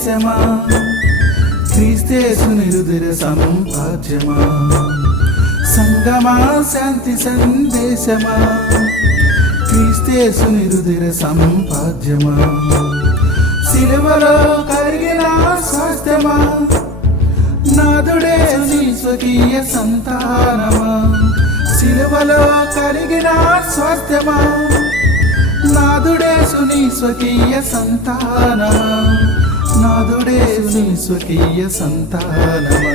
సందేశమా క్రీస్తేసుని రుధిర సంపాద్యమా సంగమా శాంతి సందేశమా క్రీస్తేసుని రుధిర సంపాద్యమా సిలువలో కరిగిన స్వాస్థ్యమా నాదుడే నీ స్వకీయ సంతానమా సిలువలో కరిగిన స్వాస్థ్యమా నాదుడే సుని స్వకీయ సంతానమా నాదుడే సుని స్వకీయ సంతానమా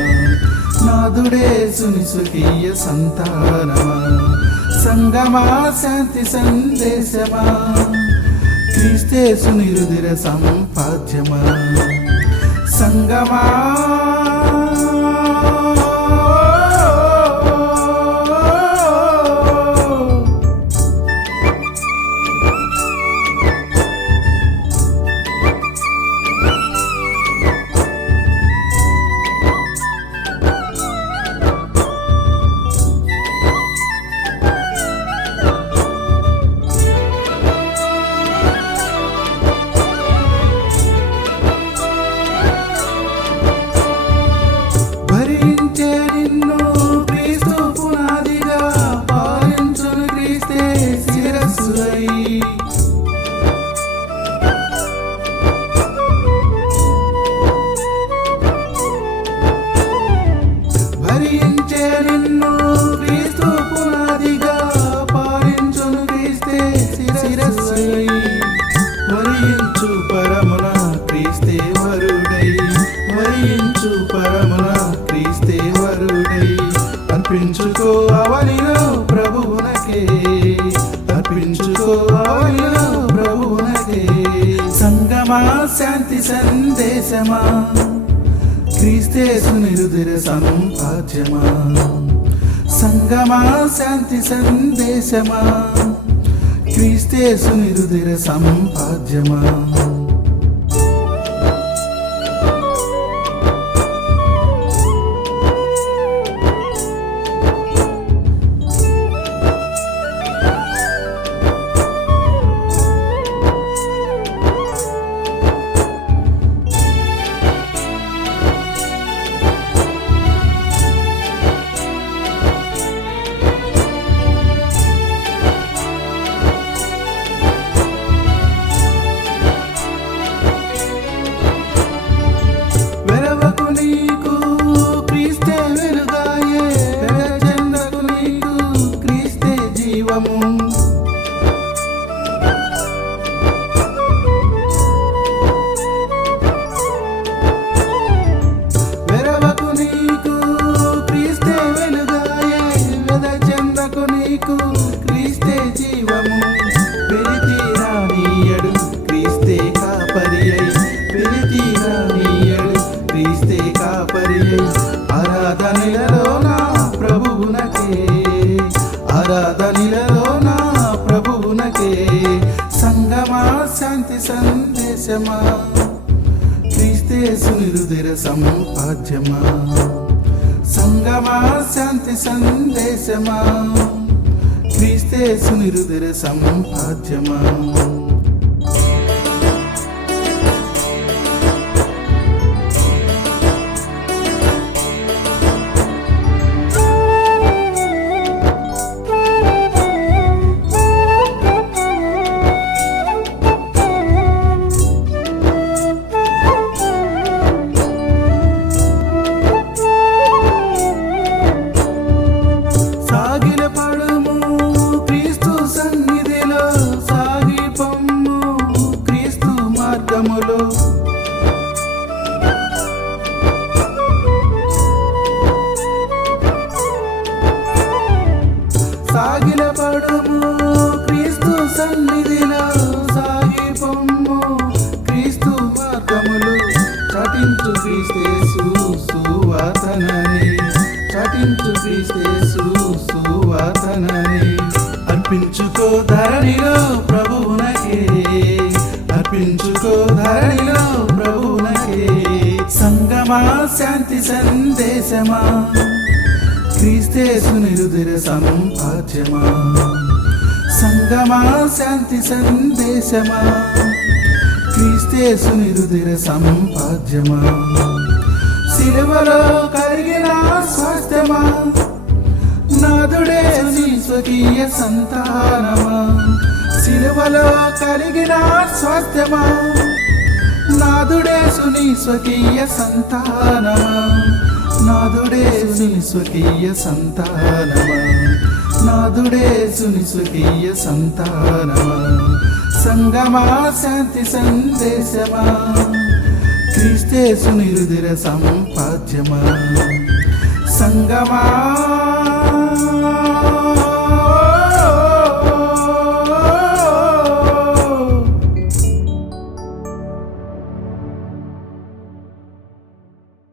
నాదుడే సుని స్వకీయ సంతానమా సంగమా శాంతి సందేశమా క్రీస్తేసుని రుధిర సంపాద్యమా సంగమా నిన్ను క్రీస్తు పునాదిగా పాలించును క్రీస్తే శిరస్సులై భరించే నిన్ను క్రీస్తు పునాదిగా పాలించును క్రీస్తే శిరస్సులై వరించు పరమున క్రీస్తే వరుడై వరించు పరమున క్రీస్తే వరుడై అర్పించుకో అవనిలో ప్రభువునకే అర్పించుకో అవనిలో ప్రభువునకే సంగమా శాంతి సందేశమా క్రీస్తేసుని రుధిర సంపాద్యమా సంగమా శాంతి సందేశమా క్రీస్తేసుని రుధిర సంపాద్యమా నీకు క్రీస్తే వెలుగాయే పెదచెందకు నీకు క్రీస్తే జీవము వెరవకు నీకు క్రీస్తే వెలుగాయే పెదచెందకు నీకు క్రీస్తే జీవము వెలితీరా నీయడు క్రీస్తే కాపరి అయి వెలితీరా నీయడు క్రీస్తే కాపరి ఆరాధనలలో నా ప్రభువునకే ఆరాధనలలో నా ప్రభువునకే సంగమా శాంతి సందేశమా క్రీస్తేసుని రుధిర సంపాద్యమా సంగమా శాంతి సందేశమా క్రీస్తేసుని రుధిర సంపాద్యమా సాగిలపడుము క్రీస్తు సన్నిధిలో సాగి పొమ్ము క్రీస్తు మార్గములు చాటించు క్రీస్తేసు సువార్తనని చాటించు క్రీస్తేసు సువార్తనని అర్పించుకో ధరణిలో ప్రభువునకే అర్పించుకో ధరణిలో ప్రభువునకే సంగమా శాంతి సందేశమా క్రీస్తేసుని రుధిర సంపాద్యమా సంగమా శాంతి సందేశమా క్రీస్తేసుని రుధిర సంపాద్యమా, సిలువలో కలిగిన స్వాస్థ్యమా, నాదుడేసుని స్వకీయ సంతానమా, సిలువలో కలిగిన స్వాస్థ్యమా, నాదుడేసుని స్వకీయ సంతానమా, నాదుడేసుని స్వకీయ సంతానమా, నాదుడేసుని స్వకీయ సంతానమా, సంగమా శాంతి సందేశమా, క్రీస్తేసుని రుధిర సంపాద్యమా, సంగమా